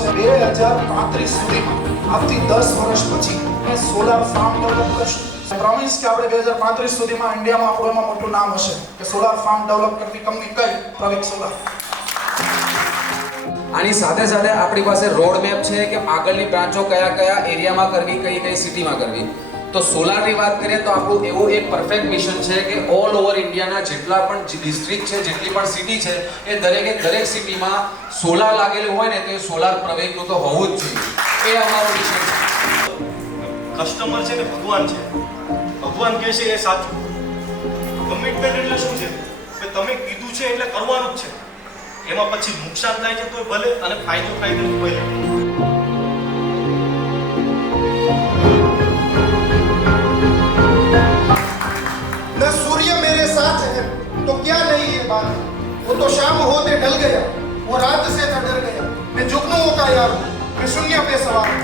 છે 2035 સુધીમાં આવતી 10 વર્ષ પછી સોલાર ફાર્મ ડેવલપ કરશું. પ્રોમિસ કે આપણે 2035 સુધીમાં ઇન્ડિયામાં આપણું એમાં મોટું નામ હશે કે સોલાર ફાર્મ ડેવલપ કરતી કંપની કઈ? પ્રવીક સોલાર. આની સાથે સાથે આપણી પાસે રોડ મેપ છે કે આગળની બ્રાન્ચો કયા કયા એરિયામાં કરવી, કઈ કઈ સિટીમાં કરવી. તો સોલારની વાત કરીએ તો આપણું એવું એક પરફેક્ટ મિશન છે કે ઓલ ઓવર ઇન્ડિયાના જેટલા પણ ડિસ્ટ્રિક્ટ છે, જેટલી પણ સિટી છે, એ દરેક સિટીમાં સોલાર લાગેલું હોય ને તો એ સોલાર પ્રવેગનું તો હોવું જ જોઈએ. એ અમારું મિશન છે. કસ્ટમર છે ને ભગવાન છે. ભગવાન કહે છે એ સાચું. કમિટમેન્ટ એટલે શું છે? કે તમે કીધું છે એટલે કરવાનું જ છે. એમાં પછી નુકસાન થાય છે તો ભલે અને ફાયદો થાય તો ભલે. न सूर्य मेरे साथ है तो क्या नहीं ये बात, वो तो शाम होते ढल गया, वो रात से था डर गया, मैं जुगनुओं का यार हूँ, मैं शून्य पे सवार हूँ.